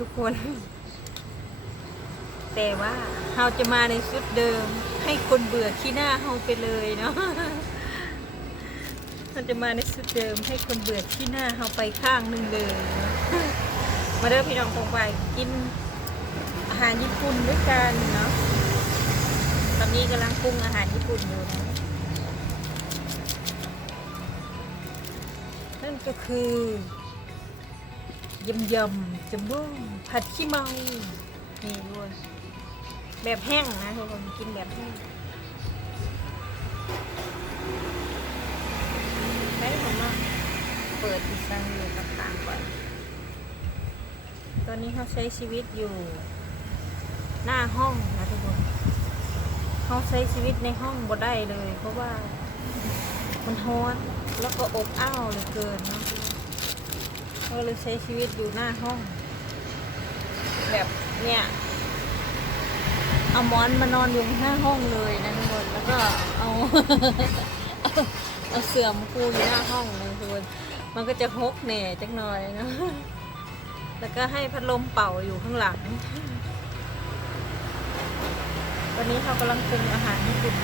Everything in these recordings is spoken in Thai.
ทุกคน แต่ว่าเราจะมาในชุดเดิม ให้คนเบื่อขี้หน้าเราไปเลยเนาะเราจะมาในชุดเดิม ให้คนเบื่อขี้หน้าเราไปข้างหนึ่งเลยมาเริ่มพี่น้องตรงไปกินอาหารญี่ปุ่นด้วยกันเนาะตอนนี้กำลังปรุงอาหารญี่ปุ่นอยู่นะนั่นก็คือ ยำยำจำบ้งผัดขี้เมานี่ด้วยแบบแห้งนะทุกคนกินแบบแห้งได้ผมมาเปิดอีกครั้งอยู่กับทางก่อนตอนนี้เขาใช้ชีวิตอยู่หน้าห้องนะทุกคนเขาใช้ชีวิตในห้องบ่ได้เลย เพราะว่ามันฮ้อนแล้วก็อบอ้าวเหลือเกินเนาะ ก็เลยใช้ชีวิตอยู่หน้าห้อง แบบเนี่ยเอาหมอนมานอนอยู่หน้าห้องเลยนะทุกคนแล้วก็เอาเอาเสื่อมปูอยู่หน้าห้องนะทุกคนมันก็จะฮกแหน่จักหน่อยนะแล้วก็ให้พัดลมเป่าอยู่ข้างหลัง วันนี้เขากำลังปรุงอาหารญี่ปุ่น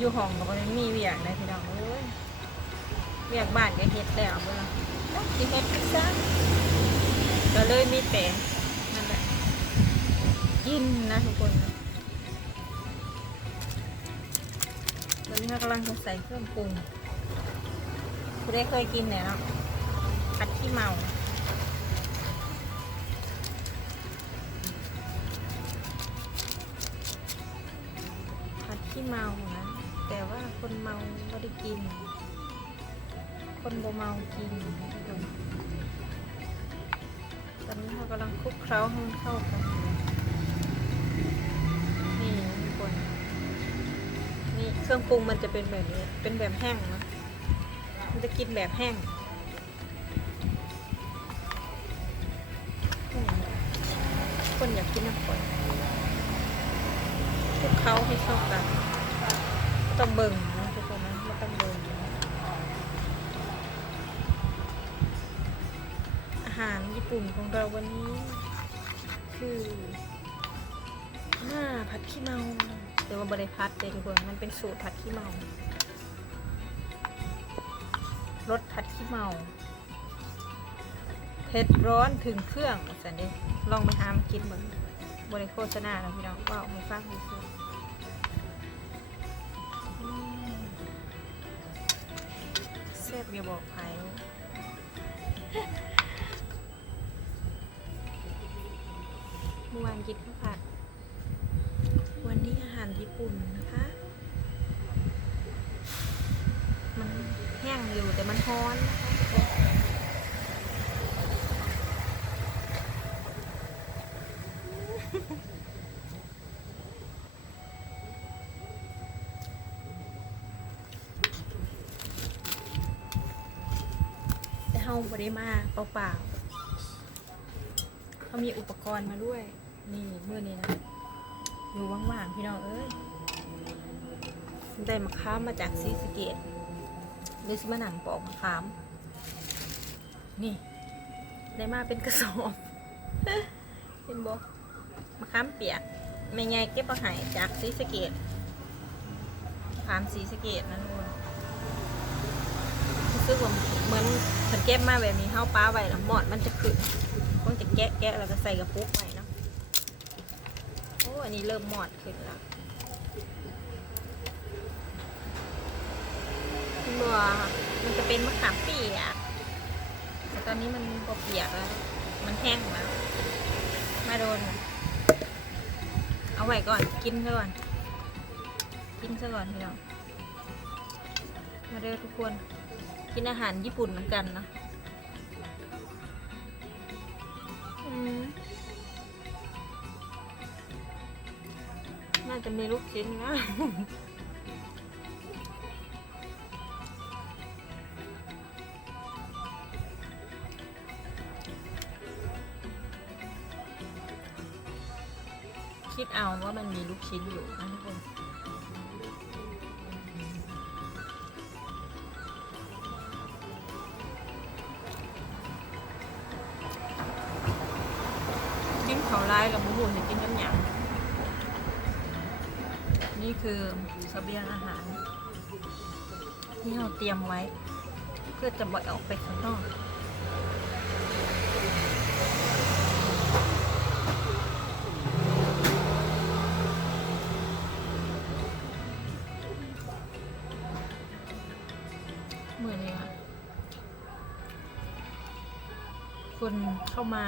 อยู่ห้องก็บ่ได้มีเวียกได้พี่น้องเอ้ยเวียกบ้านก็เฮ็ดแล้วเบิ่งจักสิเฮ็ดซซ่าก็เลยมีแต่นั่นแหละกินนะทุกคนตอนนี้เรากำลังจะใส่เครื่องปรุงคุณได้เคยกินเนี่ยเนาะผัดขี้เมาผัดขี้เมา คนเมาไม่ได้กิน คนบ่เมากินตอนนี้เรากำลังคลุกเคล้าให้มันเข้ากันนี่ทุกคนนี่เครื่องปรุงมันจะเป็นแบบนี้ เป็นแบบแห้งนะมันจะกินแบบแห้งคนอยากกินน้ำข้นคลุกเคล้าให้เข้ากัน ต้องเบิ่ง ปุ่นของเราวันนี้ คือหน้าผัดขี้เมาแต่ว่าบริพัดเลยทุกคนมันเป็นสูตรผัดขี้เมารสผัดขี้เมาเผ็ดร้อนถึงเครื่องสันเดลองไปหามากินเหมือนบริโฆษณานะพี่น้องว่าเอาไม่ฟังดูซิแซ่บอย่าบอกใคร อวานกินข้าวผัด วันนี้อาหารญี่ปุ่นนะคะ มันแห้งอยู่แต่มันร้อนนะคะแต่เฮาบ่ได้มาเปล่าๆเขามีอุปกรณ์มาด้วย นี่เมื่อนี้นะอยู่ว่างๆพี่น้องเอ้ยได้มะขามมาจากซีสะเกตเดี๋ยวสิมาหนังปอกมะขาม นี่ ได้มาเป็นกระสอบเห็นบ่มะขามเปียกไม่ไงเก็บมาใหายจากซีสะเกตมะขามซีสะเกตนะทุกคนรู้สึกว่าเหมือนฉันเก็บมาแบบนี้เฮาป้าไว้แล้วหมอดมันจะขึ้นต้องจะแกะแกะแล้วก็ใส่กระปุกไว้เนาะโอันนี้เริ่มหมอดขึ้นแล้วเมื่อมันจะเป็นมะขามเปียกแต่ตอนนี้มันพอเปียกแล้ว มันแห้งแล้ว มาโดน เอาไว้ก่อน กินซะก่อน กินซะก่อนพี่น้อง มาเร็วทุกคน กินอาหารญี่ปุ่นเหมือนกันเนาะ อืม จะมีลูกชิ้นนะคิดเอาว่ามันมีลูกชิ้นอยู่นะทุกคน คือเสบียงอาหาร ที่เราเตรียมไว้ เพื่อจะบ่อยออกไปข้างนอกเหมือนเลยค่ะคนเข้ามา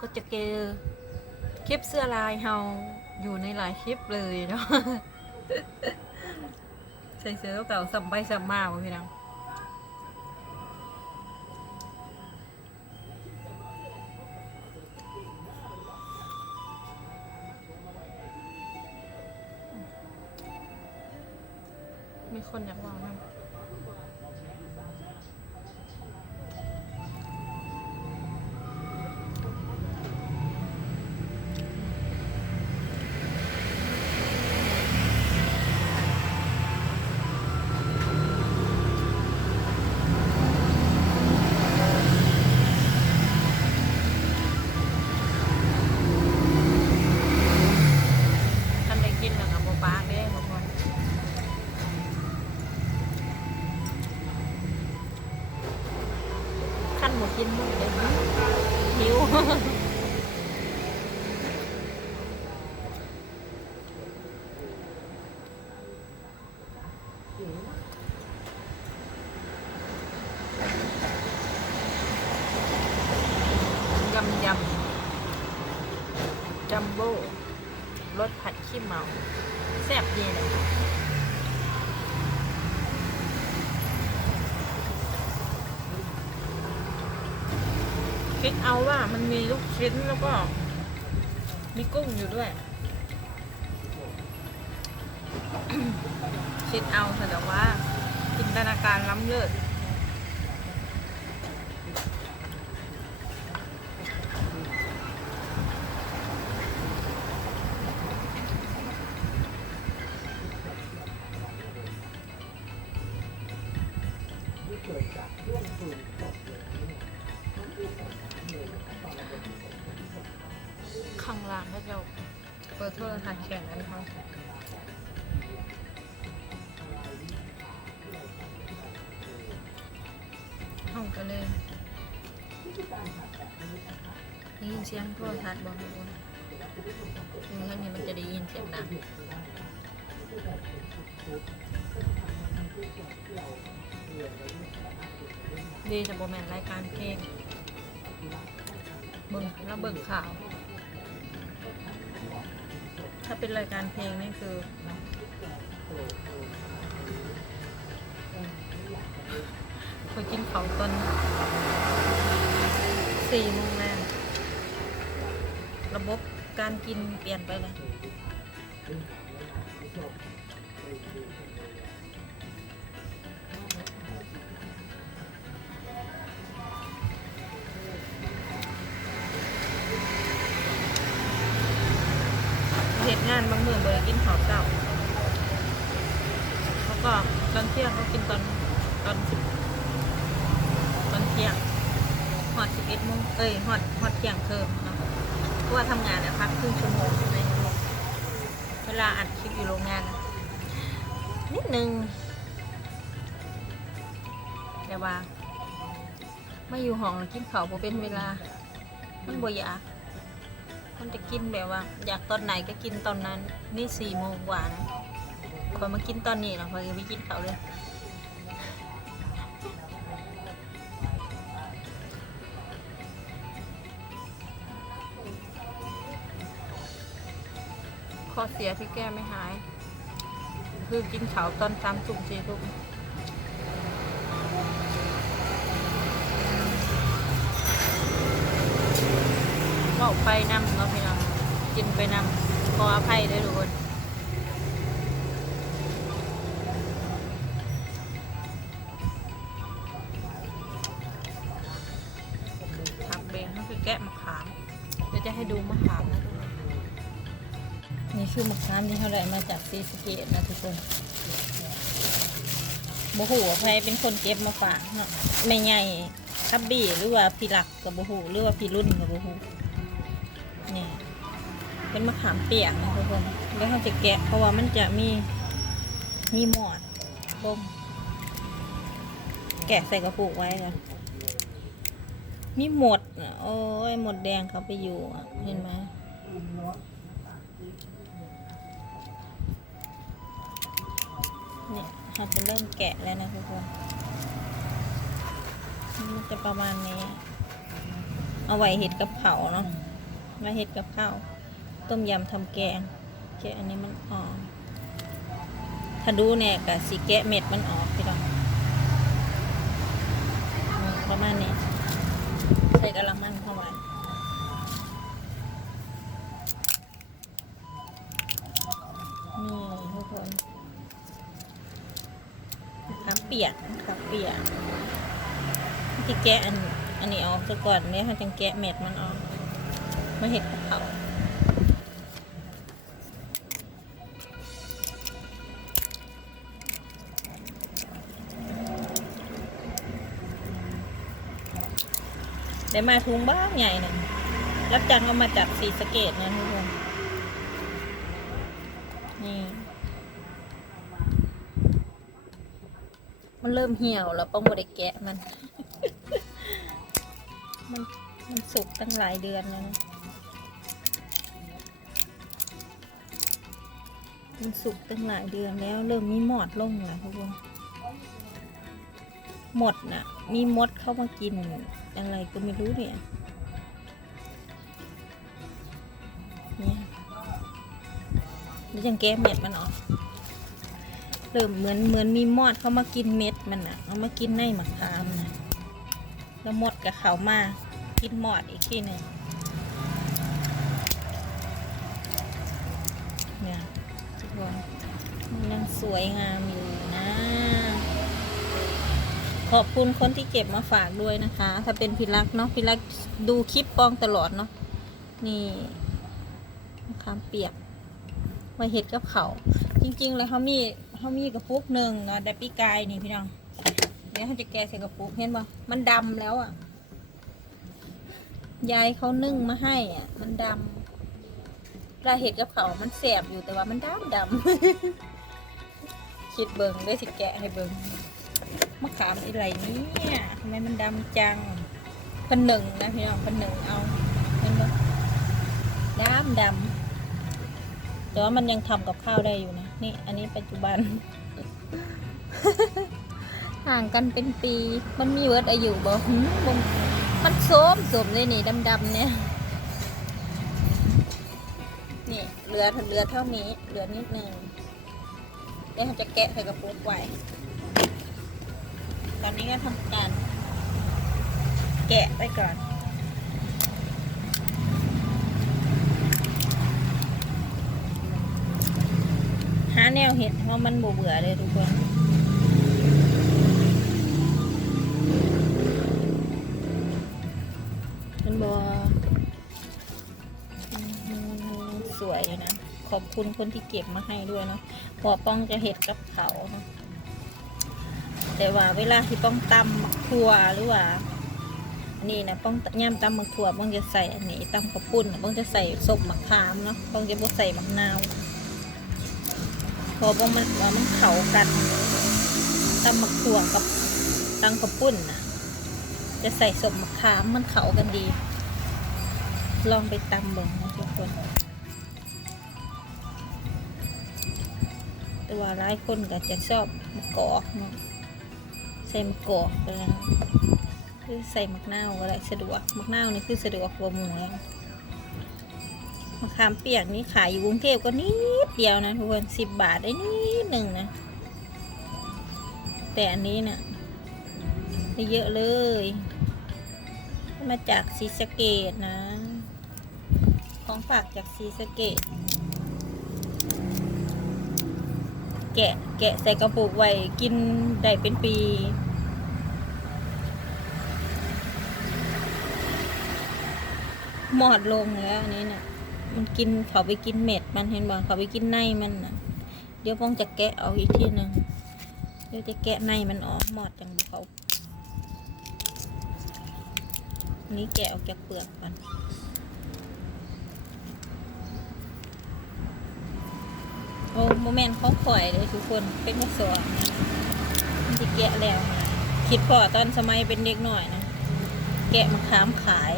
ก็จะเจอคลิปเสื้อลายเฮา อยู่ในหลายคลิปเลยเนาะใส่เสื้อเก่าสัมไปสัมมาวะพี่น้อง ยำยำจัมโบ้รสผัดขี้เมา แซ่บดีเลยคิดเอาว่ามันมีลูกชิ้นแล้วก็ มีกุ้งอยู่ด้วย คิดเอาแต่ว่าจินตนาการล้ำเลิศข้างล่างก็จะเปิดโทรทัศน์แข่งกันค่ะ เสียงโทรทัศน์บอกทุกคนคือข้างนี้มันจะได้ยินเสียงดังดีแต่โบแมนรายการเพลงเบิ่งแล้วเบิ่งข่าว ถ้าเป็นรายการเพลงนี่คือพอกินเขาตอนสี่โมงแรง ระบบการกินเปลี่ยนไปเลยเหตุงานบางเมือเบอร์กินข้าวเจ้าแล้วก็ตอนเที่ยงเขากินตอนตอนสิบตอนเที่ยงหอดสิบเอ็ดโมงเอ้ยหอดหอดเที่ยงเคิม ว่าทำงานเนี่ยพักครึ่งชั่วโมงในเวลาอัดคลิปอยู่โรงงาน นิดนึงแต่ว่าไม่อยู่ห้องกินข้าวพเป็นเวลา มันบ่อยาก มันจะกินแบบว่า อยากตอนไหนก็กินตอนนั้น นี่สี่โมงกว่านะพอมากินตอนนี้นะพอจะไปกินเขาวเลย อเสียที่แก้ไม่หาย คือกินเขาวตอนสามทุ่มสี่ทุ่มก็ไปนำเราพี่น้องกินไปนำขออภัยด้วยทุกคน จากซีสเกตนะทุกคนบูหูใครเป็นคนเก็บมาฝากเนาะไม่ใหญ่คับบี้หรือว่าพี่หลักกับบูหูหรือว่าพี่รุ่นกับบูหูนี่เป็นมะขามเปียกนะทุกคนแล้วเขาจะแกะเพราะว่ามันจะมีมีหมอดบ่มแกะใส่กระปุกไว้ก่อนมีหมด โอ้ยหมดแดงเขาไปอยู่เห็นไหม เราจะเริ่มแกะแล้วนะทุกคนมันจะประมาณนี้ เอาไว้เห็ดกับเผาเนาะไว้เห็ดกับข้าวต้มยำทำแกงแกะอันนี้มันออกถ้าดูเนี่ยกับสีแกะเม็ดมันออกพี่น้องประมาณนี้ใส่กระมังเข้าไว้ เปียกขามเปียกที่แกะอันอันนี้ออกซะก่อนเนี่ยเขาจึงแกะเม็ดมันออกมาเห็ดกะเพราได้มาทุงบ้างใหญ่หนึ่งรับจ้างเอามาจากสีสเกตนะทุกคนนี่ มันเริ่มเหี่ยวแล้วป้องบไดแกะมัน มันมันสุกตั้งหลายเดือนแล้วนะมันสุกตั้งหลายเดือนแล้ว เริ่มมีหมอดลงแล้วทุกคนหมดน่ะ มีมดเข้ามากินอะไรก็ไม่รู้เนี่ย เนี่ยแล้วจังแก้เม็ดมันออก เริ่มเหมือนเหมือนมีมอดเขามากินเม็ดมันอะเอามากินในมะขามนะแล้วมดกับเขามากินมอดอีกทีหนึ่งเนี่ยทุกคนมันยังสวยงามอยู่นะ ขอบคุณคนที่เก็บมาฝากด้วยนะคะ ถ้าเป็นพิรักเนาะพิรักดูคลิปปองตลอดเนาะนี่มะขามเปียกไว้เห็ดกับเขาจริง ๆ แล้วเขามี เขามีกระปุกหนึ่งเนาะแต่ปีกายนี่พี่น้องเดี๋ยวเขาจะแกะใส่กระปุกเห็นป่ะมันดำแล้วอะยายเขานึ่งมาให้อะ มันดำปลาเห็ดกับเขามันแสบอยู่แต่ว่ามันดำดำคิดเบิงได้สิแกะให้เบิงมะขามอะไรเนี่ยทำไมมันดำจังพันหนึ่งนะพี่น้องพันหนึ่งเอาเห็นป่ะดำดำแต่ว่ามันยังทำกับข้าวได้อยู่นะ นี่อันนี้ปัจจุบัน ห่างกันเป็นปี มันมีเวิร์ดอายุบ่หืมบ่มันโสมโสมเลยนี่ดำๆเนี่ย นี่เหลือเหลือเท่านี้ เหลือนิดนึงเดี๋ยวเราจะแกะใส่กระปุกไว้ ตอนนี้ก็ทำการ แกะไปก่อน แนวเห็ดเพราะมันบเบื่อเลยทุกคนมันบอสวยอยู่นะ ขอบคุณคนที่เก็บมาให้ด้วยเนาะพอป้องจะเห็ดกับเขาเนาะแต่ว่าเวลาที่ป้องตำมักถั่วหรือว่านี่นะป้องย่ำตำมักถั่วป้องจะใส่อันนี้ตำข้าวปุ้นป้องจะใส่ส้มมะขามเนาะป้องจะบ่ใส่มะนาว พอป้องมันว่ามันเข้ากันตำมักถั่วกับตำข้าวปุ้นนะจะใส่สมมะขามมันเข้ากันดี ลองไปตำบิ่งนะทุกคนแต่ว่าหลายคนก็จะชอบมะกอกเนาะใส่มะกอกก็ได้นะคือใส่มะนาวก็ได้สะดวกมะนาวนี่คือสะดวกกว่าหมูแล้ว มะขามเปียกนี่ขายอยู่กรุงเทพก็นิดเดียวนะทุกคนสิบบาทได้นิดหนึ่งนะ แต่อันนี้น่ะได้เยอะเลย มาจากซีสเกตนะ ของฝากจากซีสเกต แกะแกะใส่กระปุกไว้กินได้เป็นปีหมอดลงแล้วอันนี้เนี่ย มันกินเขาไปกินเม็ดมันเห็นบ่เขาไปกินในมันนะเดี๋ยวป้องจะแกะเอาอีกทีหนึ่งเดี๋ยวจะแกะในมันออกหมอดจังบุเขานี้แกะออกจากเปลือกก่อนโอ้โมเมนต์เขาข่อยเลยทุกคนเป็นมาสอนะมันจะแกะแล้วนะคิดพอตอนสมัยเป็นเด็กหน่อยนะ แกะมะขามขาย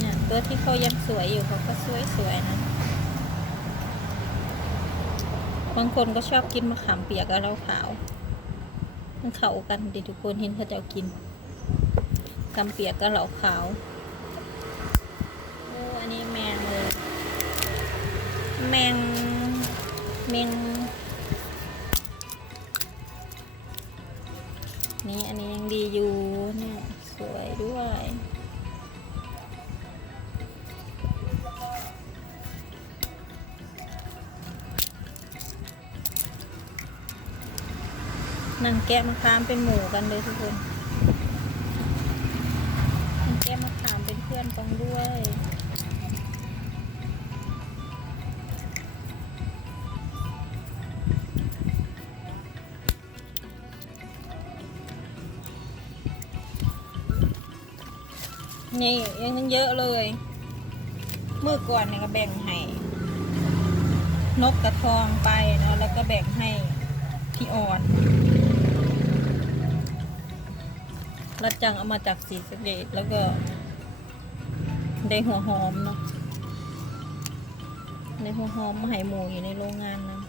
เนี่ย ตัวที่เขายังสวยอยู่เขาก็สวยสวยๆนะ บางคนก็ชอบกินมะขามเปียกกับเหล้าขาว มันเข้ากันดิทุกคนเห็นเขาจะกินกำเปียกกับเหล้าขาวโอ้อันนี้แมงเลย แมง แมง นี่อันนี้ยังดีอยู่เนี่ยสวยด้วย นั่งแกะมะขามเป็นหมู่กันเลยทุกคนแกะมะขามเป็นเพื่อนกันด้วยนี่ยังเยอะเลยเมื่อก่อนเนี่ยก็แบ่งให้นกกระทองไปเนาะแล้วก็แบ่งให้พี่อ่อน รัดจังเอามาจากสีสเกดแล้วก็ได้หัวหอมเนาะได้หัวหอมมาให้หมูอยู่ในโรงงานนะ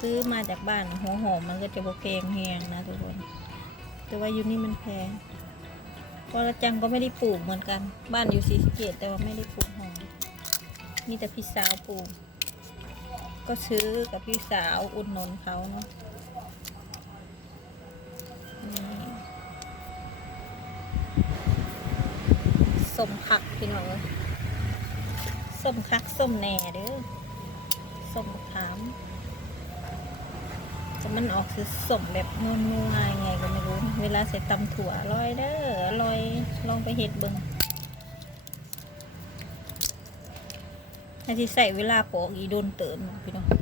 ซื้อมาจากบ้านหัวหอมมันก็จะโบแพงแหงนะทุกคน แต่ว่าอยู่นี่มันแพงเพราะรัดจังก็ไม่ได้ปลูกเหมือนกัน บ้านอยู่สีสเกดแต่ว่าไม่ได้ปลูกหอมมีแต่พี่สาวปลูก ก็ซื้อกับพี่สาวอุดหนุนเขาเนาะ ส้มผักพี่น้องส้มคักสมแหน่เด้อส้มมะขามแต่มันออกคือส้มแบบนัวๆไงก็ไม่รู้ เวลาใส่ตำถั่วอร่อยเด้ออร่อยลองไปเห็ดเบิงให้ที่ใส่เวลาปอกอีโดนเติมพี่น้อง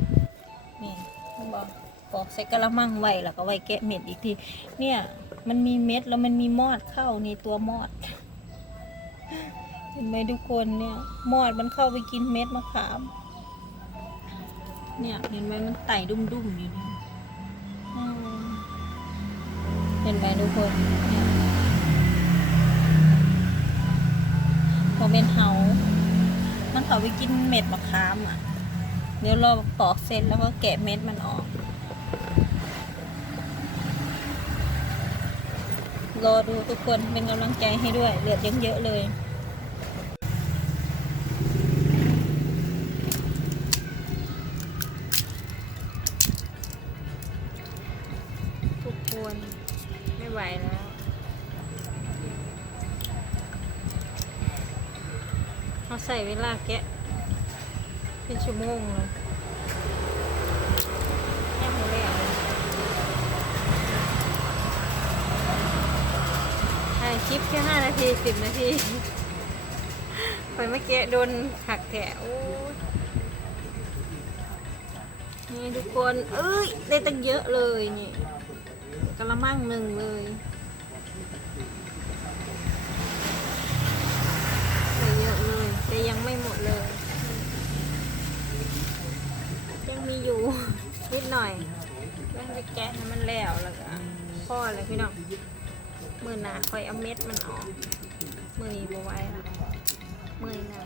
กปอกใส่กระมังไว้แล้วก็ไว้แกะเม็ดอีกที เนี่ย มันมีเม็ดแล้วมันมีมอดเข้าในตัวมอด เห็นไหมทุกคนเนี่ย มอดมันเข้าไปกินเม็ดมะขาม เนี่ยเห็นไหมมันไต่ดุ้มๆอยู่นี่อืมเห็นไหมทุกคนเนี่ยพอเป็นเฮามันเข้าไปกินเม็ดมะขามอะ เดี๋ยวเราปอกเสร็จแล้วก็แกะเม็ดมันออก รอดูทุกคนเป็นกำลังใจให้ด้วยเหลือดยังเยอะเลยทุกคนไม่ไหวแล้วเขาใส่เวลาแกะเป็นชั่วโมงเลยแค่หัวแรกเลยถ่าย คลิปแค่ห้านาทีสิบนาทีไปเมื่อกี้โดนหักแถะโอ้นี่ทุกคน เอ้ย ได้ตั้งเยอะเลยนี่กระมังหนึ่งเลยได้เยอะเลยแต่ยังไม่หมดเลย ยังมีอยู่ นิดหน่อยเพื่จะแกะให้มันแล้วแล้วก็พ่อเลยพี่น้อง มือหนาคอยเอาเม็ดมันออก มือนี้บไหว้ละมือนี้นะ